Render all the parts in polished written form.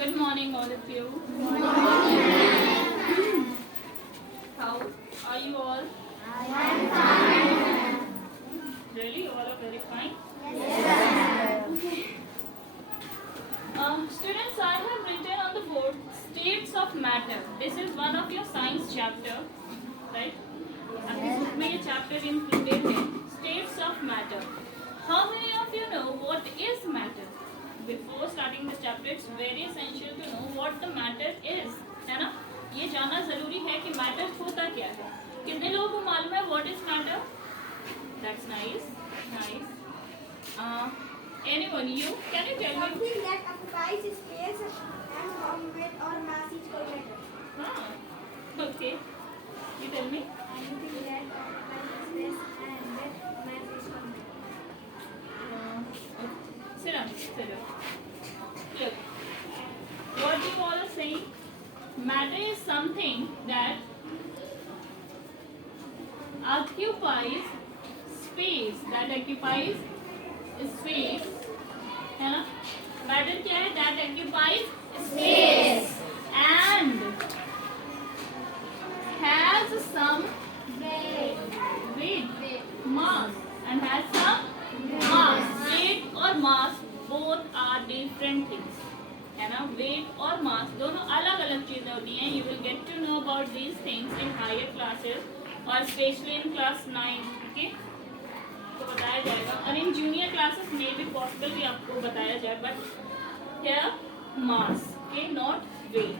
Good morning, all of you. How are you all? Really, you all are very fine. Okay. Students, I have written on the board states of matter. This is one of your science chapter, right? आपकी book में ये chapter included है states of matter. How many of you know what is matter? Before starting this chapter, it's very essential to know what the matter is, है ना? ये जानना जरूरी है कि matter होता क्या है. कितने लोगों को मालूम है what is matter? That's nice, nice. Anyone, you can you tell me? Something that occupies space and from weight or mass is called matter. Okay. You tell me. Anything that occupies space and weight mass is called matter. Sit down. Look, what you all are saying, matter is something that occupies space, है ना? Matter क्या है? That occupies space and has some weight, mass, and has some mass. Weight और mass both are different things, है ना? Weight और mass दोनों अलग अलग चीजें होती हैं. You will get to know about these things in higher classes और especially in class 9. Okay? तो बताया जाएगा और इन जूनियर क्लासेस में भी पॉसिबल भी आपको बताया जाए. But here mass, okay, not weight.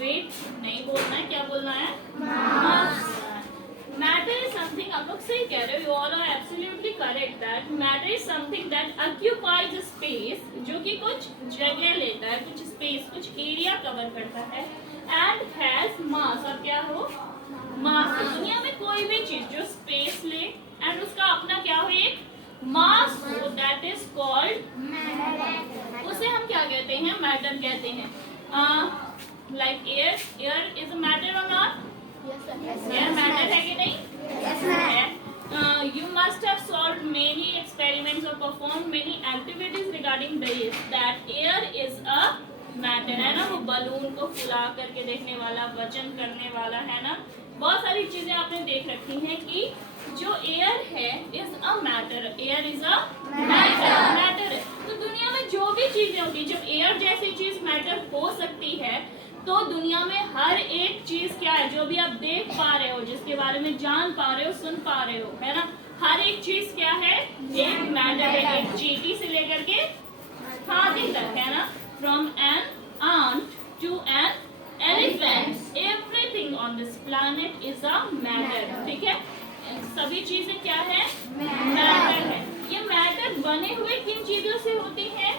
Weight नहीं बोलना है, क्या बोलना है? मास. मैटर इज समथिंग, आप लोग सही कह रहे हो, you all are absolutely correct that matter is something that occupies space, जो कि कुछ जगह लेता है, कुछ स्पेस, कुछ एरिया कवर करता है. एंड हैज मास, और क्या हो? मास. दुनिया में कोई भी चीज जो स्पेस ले एंड उसका अपना क्या हो, एक मास हो, दैट इज कॉल्ड, उसे हम क्या कहते हैं? मैटर कहते हैं. Like air is a matter और नॉट? एयर मैटर है कि नहीं? You must have solved many experiments or performed many activities regarding this, that air is a matter, है ना? वो बलून को फुला करके देखने वाला, वजन करने वाला, है ना? बहुत सारी चीजें आपने देख रखी हैं कि जो एयर है is a matter. Air is a matter है. तो दुनिया में जो भी चीजें होती है, जब एयर जैसी चीज मैटर हो सकती है, तो दुनिया में हर एक चीज क्या है, जो भी आप देख पा रहे हो, जिसके बारे में जान पा रहे हो, सुन पा रहे हो, है ना? हर एक चीज क्या है? एक मैटर है. एक चींटी से लेकर के हाथी तक, है ना? From an ant to an elephant, everything on this planet is a matter. ठीक है? सभी चीजें क्या है? मैटर है. ये मैटर बने हुए किन चीजों से होती हैं?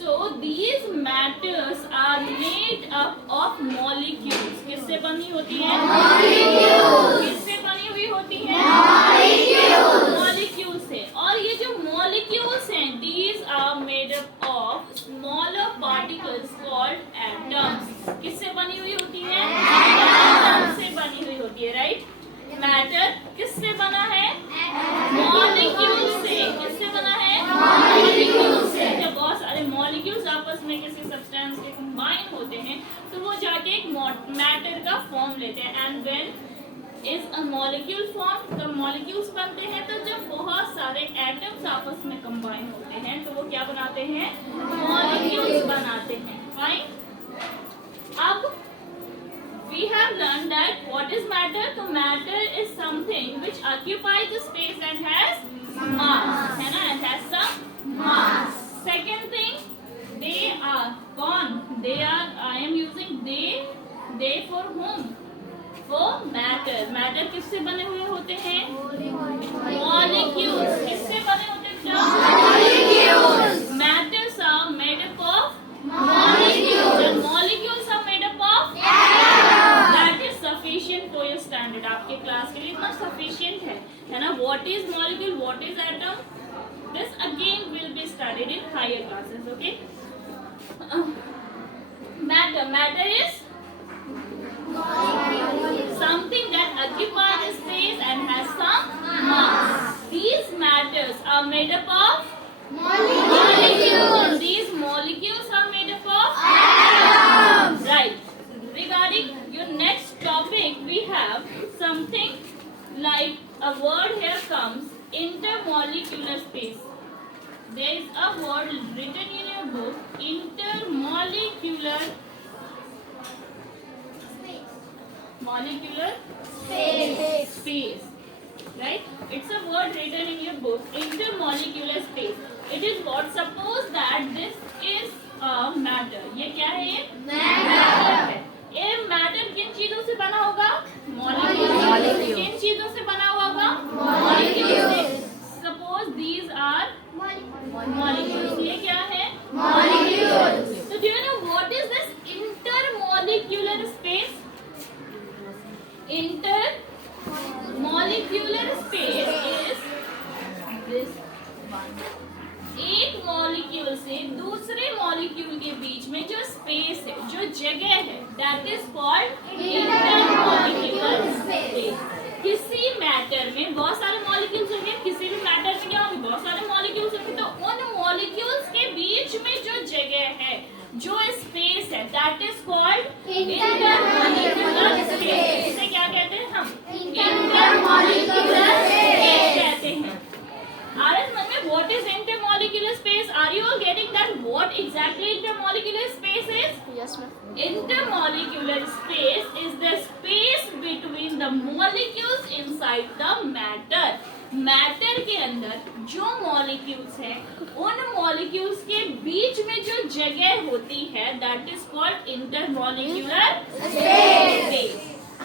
So these matters are made up of molecules. किससे बनी होती है? Molecules. किससे बनी हुई होती है? Molecules. Molecules से. और ये जो molecules हैं, these are made up of smaller particles called atoms. किससे बनी हुई होती है? Atoms से बनी हुई होती है, right? मैटर किससे बना है? मॉलिक्यूल से. किससे बना है? मॉलिक्यूल से. जब बहुत सारे मॉलिक्यूल्स आपस में किसी सब्सटेंस के कंबाइन होते हैं, तो वो जाके एक मैटर का फॉर्म लेते हैं. And when is a molecule form, जब मॉलिक्यूल्स बनते हैं, तो जब बहुत सारे एटम्स आपस में कंबाइन होते हैं, तो वो क्या बनाते हैं? मॉलिक्यूल्स बनाते हैं. फाइन. अब we have learned that what is matter. So matter is something which occupies the space and has mass, है ना? It has some mass. Second thing, they are gone. They are, I am using they for whom? For matter. Matter किससे बने हुए होते हैं? Molecules. किससे बने होते हैं? Molecules. Matters are made up of molecules. And molecules are made up of that is sufficient for your standard. आपके क्लास के लिए इतना sufficient है ना? What is molecule? What is atom? This again will be studied in higher classes. Okay? Matter is something that occupies space and has some mass. These matters are made up of molecules. These molecules are made up of intermolecular space. There is a word written in your book, intermolecular space. Right? It's a word written in your book, intermolecular space. It is what? Suppose that this is a matter. ये क्या है? ये matter है. ये matter किन चीजों से बना होगा? Molecules. किन चीजों से बना हुआ होगा? Molecules. Suppose these are molecules. ये क्या है? Molecules. So do you know what is this intermolecular space? Intermolecular space is this one. एक मॉलिक्यूल से दूसरे मॉलिक्यूल के बीच में जो स्पेस है, जो जगह है, that is called intermolecular space. किसी मैटर में बहुत सारे मॉलिक्यूल्स होंगे, किसी भी मैटर में क्या होंगे? बहुत सारे मॉलिक्यूल्स होंगे. तो उन मॉलिक्यूल्स के बीच में जो जगह है, जो स्पेस है, that is called intermolecular space. इसे क्या कहते हैं हम? इंटरमॉलिक्यूलर स्पेस कहते हैं. आर समझ में what is intermolecular space? Are you all getting that what exactly intermolecular space is? Yes, ma'am. Intermolecular space is the space between the molecules inside the matter. Matter के अंदर जो molecules हैं, उन molecules के बीच में जो जगह होती है, that is called intermolecular space.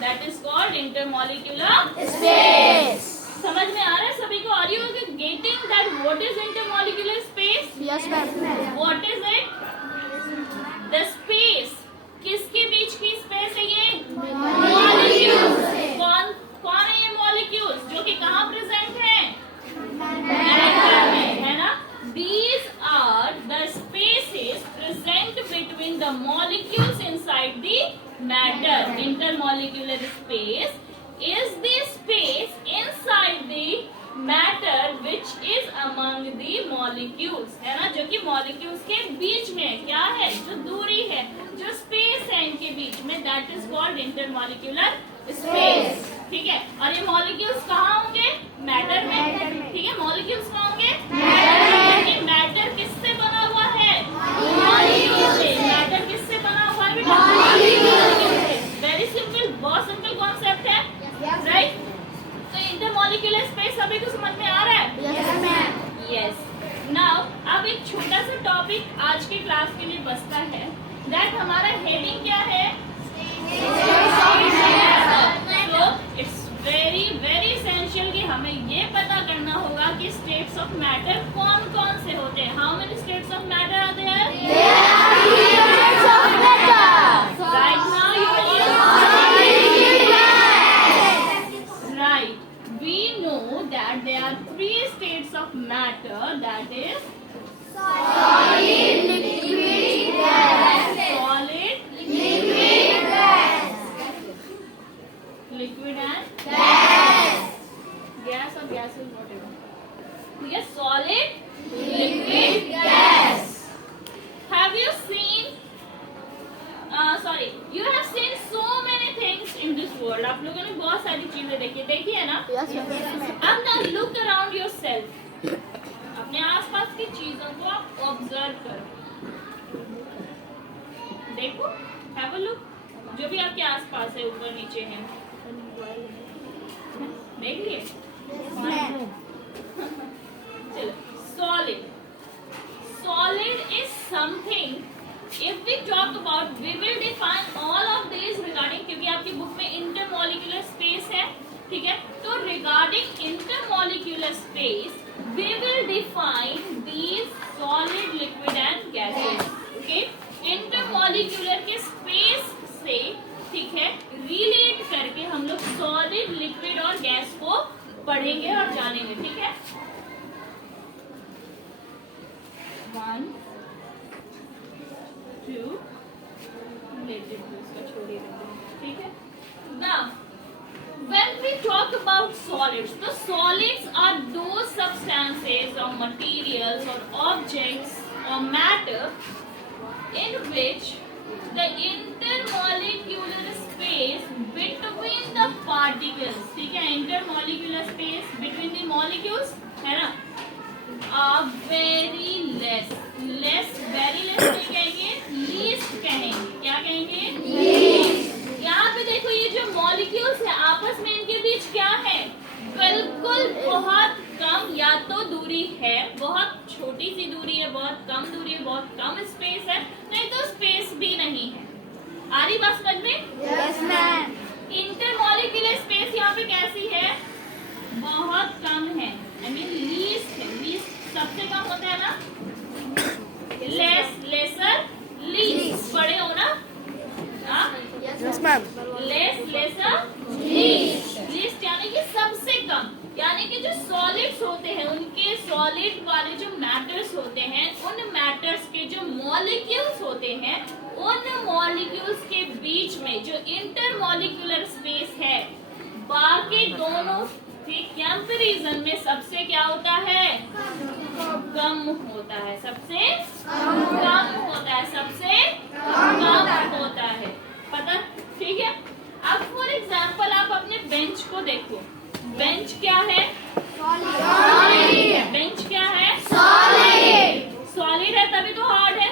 That is called intermolecular space. समझ में आ रहा है सभी को? Are you getting that what is intermolecular space? Yes, ma'am. What is it? The space. किसके बीच की स्पेस है ये? मॉलिक्यूल्स. कौन है ये मॉलिक्यूल्स जो कि कहाँ प्रेजेंट है? मैटर में, है ना? These are the spaces present between the molecules inside the matter. Intermolecular space is the space inside the matter which is among the molecules. है ना? जो कि molecules के बीच में क्या है? जो दूरी है, जो space है इनके बीच में, that is called intermolecular space. ठीक है? और ये molecules कहाँ होंगे? Matter में. ठीक है? Molecules कहाँ होंगे? Matter में. Matter किससे बना हुआ है? Molecules से. Matter किससे बना हुआ है बेटा? Molecules से. Very simple, बहुत simple concept है. Right? तो intermolecular space सभी को समझ में आ रहा है? Yes, ma'am. Yes. Now अब एक छोटा सा टॉपिक आज की क्लास के लिए बचता है. दैट हमारा हेडिंग क्या है? So it's very very essential कि हमें ये पता करना होगा कि states of matter कौन कौन से होते हैं. How many states of matter are there? Right now you all right. We know that there are 3 states of matter, that is solid, liquid, gas. Solid, liquid, gas. Liquid and gas. Gas or gases, whatever. Yes, solid, liquid, gas. Have you seen? Sorry, you have seen so many things in this world. आप लोगों ने बहुत सारी चीजें देखी है ना? Yes, ma'am. अब ना look around yourself. अपने आसपास की चीजों को आप ऑब्जर्व करो. देखो, have a look. जो भी आपके आसपास है, ऊपर नीचे है, देख लिए? चलो, solid. Solid is something. If we talk about, we will define all of these regarding, क्योंकि आपकी बुक में intermolecular space है, ठीक है? तो regarding intermolecular space, we will define these solid, liquid and gases. Okay? Intermolecular के space से, ठीक है, relate करके हम लोग solid, liquid और gas को पढ़ेंगे और जानेंगे, ठीक है? 1 2 ठीक है. Now, when we talk about solids, the solids are those substances or materials or objects or matter in which the intermolecular space between the particles, ठीक है, intermolecular space between the molecules है ना, very less, less very less नहीं कहेंगे, least कहेंगे। क्या कहेंगे? Least. यहाँ पे देखो ये जो मॉलिक्यूल्स है आपस में इनके बीच क्या है? बिल्कुल बहुत कम या तो दूरी है, बहुत छोटी सी दूरी है, बहुत कम दूरी है, बहुत कम स्पेस है, नहीं तो स्पेस भी नहीं है। आ रही बात समझ में? Yes ma'am. इंटरमॉलिक्यूलर स्पेस यहाँ पे कैसी है? बहुत कम है, आई मीन लीस्ट है। लीस्ट सबसे कम होता है ना, लेस, लेसर, लीस्ट। पढ़े हो ना? Yes ma'am. Less, lesser, least. Least यानी कि सबसे कम, यानी कि जो सॉलिड्स होते हैं उनके सॉलिड वाले जो मैटर्स होते हैं उन मैटर्स के जो मॉलिक्यूल्स होते हैं उन मॉलिक्यूल्स के बीच में जो इंटरमॉलिक्यूलर स्पेस है बाकी दोनों के कंपैरिजन में सबसे क्या होता है? कम होता है। सबसे कम होता है, सबसे कम होता है। पता? ठीक है। अब फॉर एग्जाम्पल आप अपने बेंच को देखो। बेंच क्या है? सॉलिड। बेंच क्या है? सॉलिड। सॉलिड है तभी तो हार्ड है।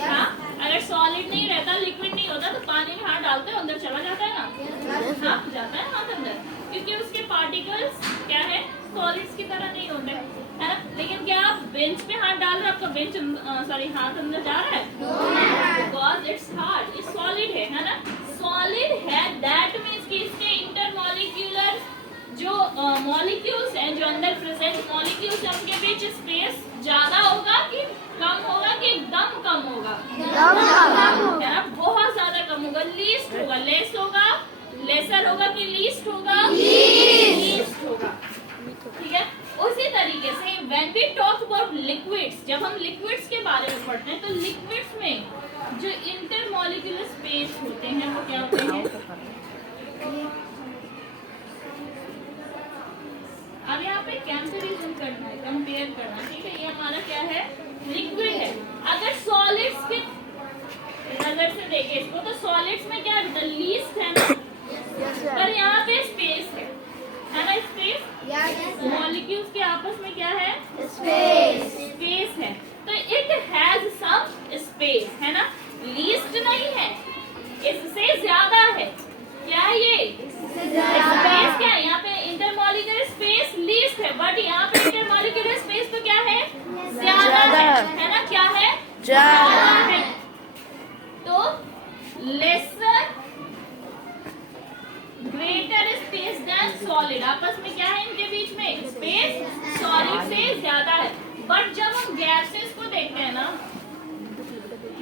हाँ, अगर सॉलिड नहीं रहता, लिक्विड नहीं होता तो पानी में हाथ डालते हैं अंदर चला जाता है ना? हाँ, जाता है हाथ अंदर, क्योंकि उसके पार्टिकल्स क्या है? सॉलिड्स की तरह नहीं होते, है ना? लेकिन क्या आप बेंच पे हाथ डाल रहे हो, आपका बेंच हाथ अंदर जा रहा है? बिकॉज इट्स हार्ड, ये सॉलिड है ना? सॉलिड है, दैट मीन्स कि इसके इंटरमॉलिक्यूलर जो मॉलिक्यूल्स हैं, जो अंदर प्रेजेंट मॉलिक्यूल्स हैं, उनके बीच स्पेस ज्यादा होगा कि कम होगा कि एकदम कम होगा? है ना? बहुत ज्यादा कम होगा। लीस्ट होगा, लेस होगा, लेसर होगा कि लीस्ट होगा? लीस्ट होगा। ठीक है। उसी तरीके से when we talk about liquids, जब हम लिक्विड्स के बारे में पढ़ते हैं तो लिक्विड्स में जो इंटरमॉलिक्यूलर स्पेस होते हैं वो क्या होते हैं? अब यहाँ पे कंपैरिजन करना है, कंपेयर करना। ठीक है, ये हमारा क्या है? लिक्विड है। अगर सॉलिड्स के नजर से देखें इसको तो सॉलिड्स में क्या है? लीस्ट है ना? पर यहाँ पे स्पेस है ना? स्पेस, मॉलिक्यूल्स के आपस में क्या है? स्पेस। स्पेस है तो इट हैज सम स्पेस, है ना? लीस्ट नहीं है, इससे ज्यादा है। क्या है ये? स्पेस क्या है? यहाँ पे इंटरमॉलिक्यूलर स्पेस लीस्ट है, बट यहाँ पे इंटरमॉलिक्यूलर स्पेस तो क्या है? ज्यादा है ना? क्या है? ज्यादा है। तो lesser greater space than solid, आपस में क्या है इनके बीच में? स्पेस सॉलिड से ज्यादा है। बट जब हम गैसेस को देखते हैं ना,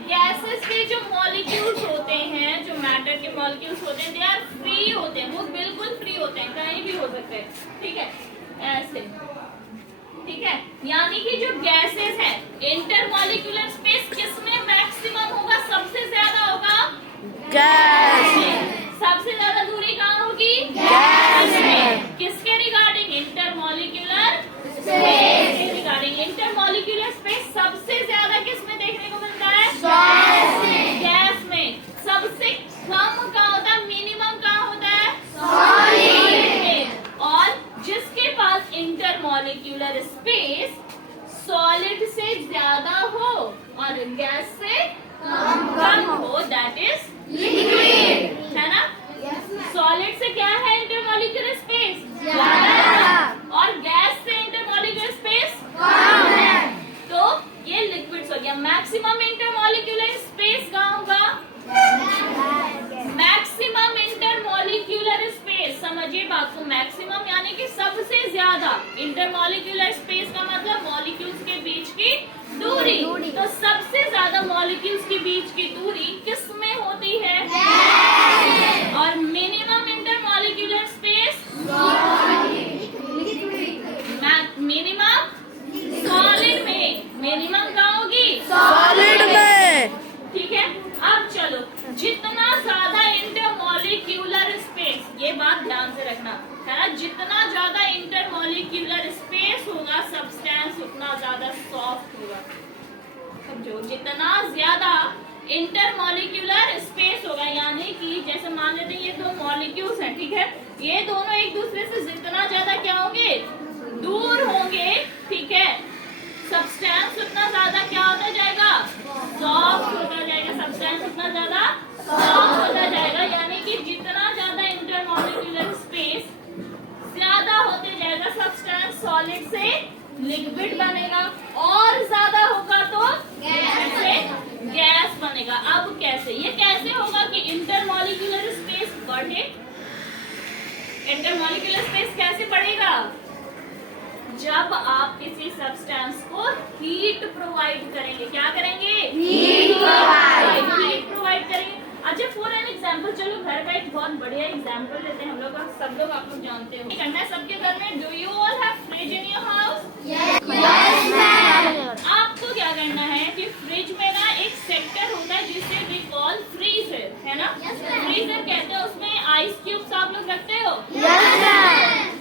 गैसेस के जो मॉलिक्यूल्स होते हैं, जो मैटर के मॉलिक्यूल्स होते हैं, दे आर फ्री होते हैं, वो बिल्कुल फ्री होते हैं, कहीं भी हो सकते हैं। ठीक है, ऐसे। ठीक है, यानी कि जो गैसेस है इंटरमॉलिक्यूलर स्पेस किसमें मैक्सिमम होगा? सबसे ज्यादा होगा गैस में। सबसे ज्यादा दूरी कहाँ होगी? गैस में। किसके रिगार्डिंग? इंटरमॉलिक्यूलर स्पेस के रिगार्डिंग। इंटरमॉलिक्यूलर स्पेस सबसे ज्यादा किसमें देखने को मिलता है? गैस में। गैस में। सबसे कम कहाँ होता है? मिनिमम कहाँ होता है? सॉलिड में। और जिसके पास इंटरमॉलिक्यूलर स्पेस सॉलिड से ज्यादा हो और गैस से कम हो, दैट इज लिक्विड, है ना? सॉलिड से क्या है इंटरमॉलिक्यूलर स्पेस? ज्यादा, और गैस से इंटरमॉलिक्यूलर स्पेस कम है। तो ये लिक्विड्स हो गया। मैक्सिमम इंटरमॉलिक्यूलर स्पेस कहाँ होगा? मैक्सिमम इंटरमॉलिक्यूलर स्पेस, समझिए बात को, मैक्सिमम यानी कि सबसे ज्यादा। इंटरमॉलिक्यूलर स्पेस का मतलब मॉलिक्यूल्स के बीच की दूरी। तो सबसे ज्यादा मॉलिक्यूल्स के बीच की दूरी किस में होती है? और minimum intermolecular space minimum solid में। मिनिमम कहाँ होगी? सॉलिड में। ठीक है। अब चलो, जितना ज्यादा इंटरमॉलिक्यूलर स्पेस, ये बात ध्यान से रखना, है ना? जितना ज्यादा इंटरमॉलिक्यूलर स्पेस होगा सब्सटेंस उतना ज्यादा सॉफ्ट होगा। समझो, जितना ज्यादा इंटरमॉलिक्यूलर स्पेस होगा, यानी कि जैसे मान लेते हैं ये दो मॉलिक्यूल्स हैं, ठीक है? ये दोनों एक दूसरे से जितना ज्यादा क्या होंगे? दूर होंगे, ठीक है? सब्सटेंस उतना ज्यादा क्या होता जाएगा, सॉफ्ट होता जाएगा। सब्सटेंस उतना ज्यादा सॉफ्ट होता जाएगा, यानी कि जितना ज्यादा इंटरमॉलिक्यूलर स्पेस ज्यादा होते जाएगा, सब्सटेंस सॉलिड से लिक्विड बनेगा, और ज्यादा होगा तो गैस बनेगा। अब कैसे, ये कैसे होगा कि इंटरमॉलिक्यूलर स्पेस बढ़े। इंटरमॉलिक्यूलर स्पेस कैसे बढ़ेगा, जब आप किसी सब्सटेंस को हीट प्रोवाइड करेंगे। क्या करेंगे, हीट प्रोवाइड करेंगे। अच्छा, फॉर एन एग्जाम्पल, चलो घर का एक बहुत बढ़िया एग्जाम्पल लेते हैं हम लोग, सब लोग आप लोग जानते हो करना है सबके घर में। Do you all have fridge in your house? आपको क्या करना है कि फ्रिज में ना एक सेक्टर होता है जिसे वी कॉल फ्रीजर, है ना? फ्रीजर कहते हैं, उसमें आइस क्यूब्स आप लोग रखते हो?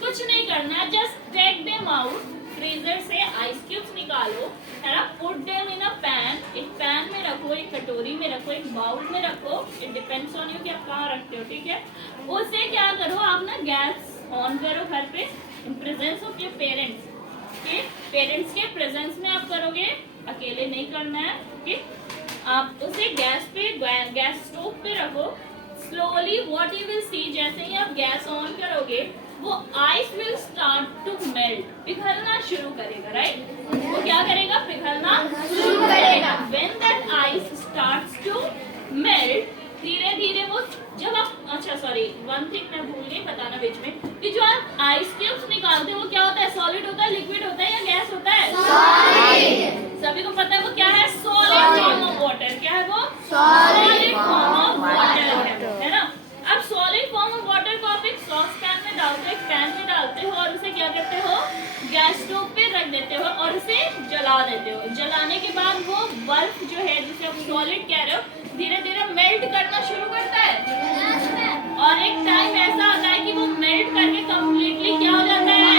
कुछ नहीं करना है, just take them out. Freezer से आइस क्यूब्स निकालो, है ना? Put them in a pan, एक पैन में रखो, एक कटोरी में रखो, एक बाउल में रखो, इट डिपेंड्स ऑन यू कि आप कहाँ रखते हो, ठीक है? उससे क्या करो, आप ना गैस ऑन करो घर पे, in presence of your parents. Parents के प्रेजेंस में आप करोगे, अकेले नहीं करना है, ओके? आप उसे गैस पे, गैस स्टोव पे रखो। Slowly what you will see, जैसे ही आप गैस ऑन करोगे वो ice will start to melt, पिघलना शुरू करेगा, राइट? वो क्या करेगा, पिघलना शुरू करेगा। When that ice starts to melt, धीरे धीरे वो, जब आप, अच्छा सॉरी, वन थिंग मैं भूल गई बताना बीच में, कि जो आप आइस क्यूब्स निकालते हो वो क्या होता है, सॉलिड होता है, लिक्विड होता है या गैस होता है? सॉलिड। सभी को पता है वो क्या है, सॉलिड फॉर्म ऑफ वाटर। क्या है वो? सॉलिड फॉर्म ऑफ वाटर, है ना? अब सॉलिड फॉर्म ऑफ वाटर को आप एक सॉस पैन में डालते हो, एक पैन में डालते हो, और उसे क्या करते हो, गैस स्टोव पे रख देते हो और उसे जला देते हो। जलाने के बाद वो बर्फ जो है, जिसे आप सॉलिड कह रहे हो, धीरे धीरे मेल्ट करना शुरू करता है, और एक टाइम ऐसा आता है कि वो मेल्ट करके कंप्लीटली क्या हो जाता है,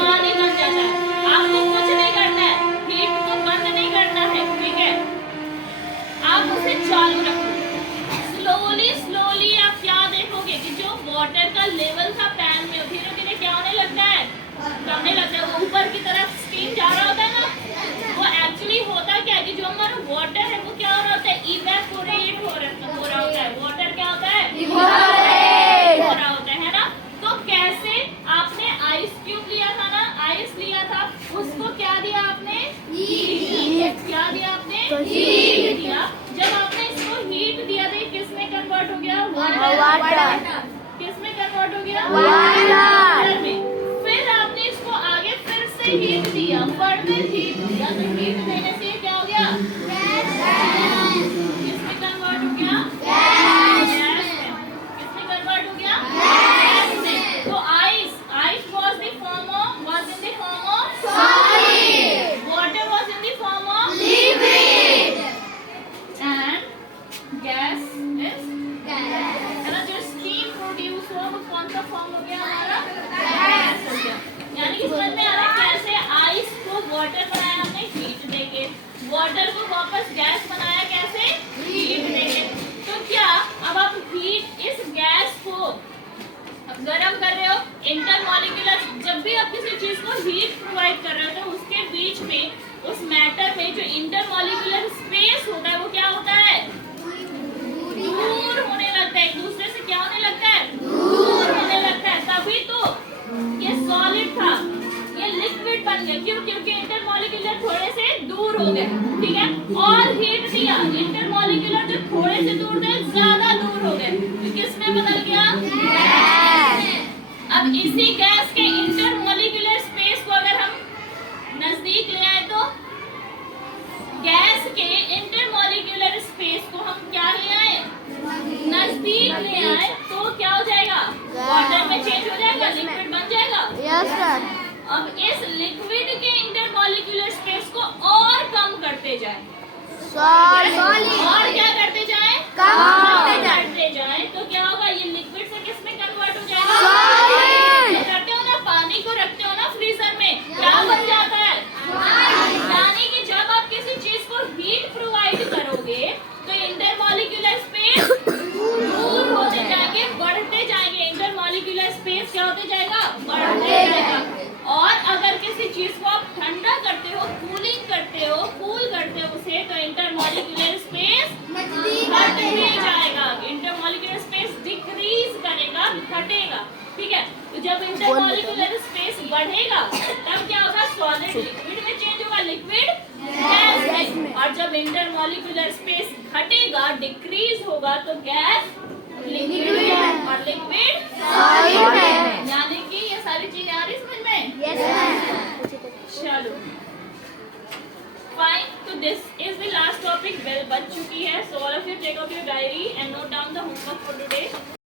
पानी बन जाता है। आपको कुछ नहीं करना है, हीट को बंद नहीं करना है, ठीक है? आप उसे चालू रखो। स्लोली आप क्या देखोगे कि जो वाटर का लेवल था पैन में, धीरे धीरे क्या होने लगता है, कमने लगता है। वो ऊपर की तरफ स्टीम जा रहा होता है ना, वो एक्चुअली होता क्या है कि जो हमारा वाटर है वो क्या हो रहा होता है, इवेपोरेट हो रहा होता है। वाटर क्या होता है, इवेपोरेट हो रहा होता है ना? तो कैसे, आपने आइस क्यूब लिया था ना, आइस लिया था, उसको क्या दिया आपने, हीट। क्या दिया आपने, हीट दिया। जब आपने इसको हीट दिया तो किसमें कन्वर्ट हो गया, वाटर। किसमें कन्वर्ट हो गया, वाटर में। फिर आपने इसको आगे फिर से हीट दिया, फर्दर हीट दिया, तो हीट देने से क्या हो गया, किसमें कन्वर्ट हो गया, गैस में। किसमें कन्वर्ट हो गया, गैस में। तो ice was in the form of solid, water was in the form of liquid, and gas is है ना? जो स्टीम प्रोड्यूस हुआ वो कौन सा फॉर्म हो गया हमारा, गैस हो गया। यानी कि समझ में आ रहा है कैसे आइस को वाटर बनाया हमने हीट देके, वाटर को वापस गैस बनाया कैसे, हीट देके। तो क्या अब आप हीट, इस गैस को गरम कर रहे हो, इंटरमॉलिक्यूलर, जब भी आप किसी चीज को हीट प्रोवाइड कर रहे हो तो उसके बीच में, उस मैटर में जो इंटरमॉलिक्यूलर स्पेस होता है वो क्या होता है, दूर होने लगता है, एक दूसरे से क्या होने लगता है, दूर होने लगता है। तभी तो ये सॉलिड था, ये लिक्विड बन गया। क्यों? क्योंकि इंटरमॉलिक्यूलर थोड़े से दूर हो गए, ठीक है? और हीट दिया, इंटरमॉलिक्यूलर जो थोड़े से दूर थे ज्यादा दूर हो गए, तो किसमें बदल गया, अब इसी गैस के इंटरमॉलिक्यूलर स्पेस को अगर हम नजदीक ले आए तो, गैस के इंटरमॉलिक्यूलर स्पेस को हम क्या ले आए, नजदीक ले आए, तो क्या हो जाएगा, वाटर में चेंज हो जाएगा, लिक्विड बन जाएगा। Yes sir. अब इस लिक्विड के इंटरमॉलिक्यूलर स्पेस को और कम करते जाए, और क्या करते जाए, कम करते जाए, तो क्या होगा, ये लिक्विड से किस में कन्वर्ट हो जाएगा, तो करते हो ना, पानी को रखते हो ना फ्रीजर में, क्या बन जाता है, यानी कि जब आप किसी चीज को हीट प्रोवाइड करोगे तो इंटरमॉलिक्यूलर स्पेस दूर होते जाएंगे, बढ़ते जाएंगे। इंटरमॉलिक्यूलर स्पेस क्या होते जाएगा, बढ़ते जाएगा। और अगर किसी चीज को आप ठंडा करते हो, कूलिंग करते हो, कूल करते हो उसे, तो इंटरमॉलिक्यूलर स्पेस घटने जाएगा, इंटरमॉलिक्यूलर स्पेस डिक्रीज करेगा, घटेगा। ठीक है, तो जब इंटरमॉलिक्यूलर स्पेस बढ़ेगा तब क्या होगा, सॉलिड लिक्विड में चेंज होगा, लिक्विड गैस में। और जब इंटरमॉलिक्यूलर स्पेस घटेगा, डिक्रीज होगा, तो गैस लिक्विड में और लिक्विड सॉलिड में।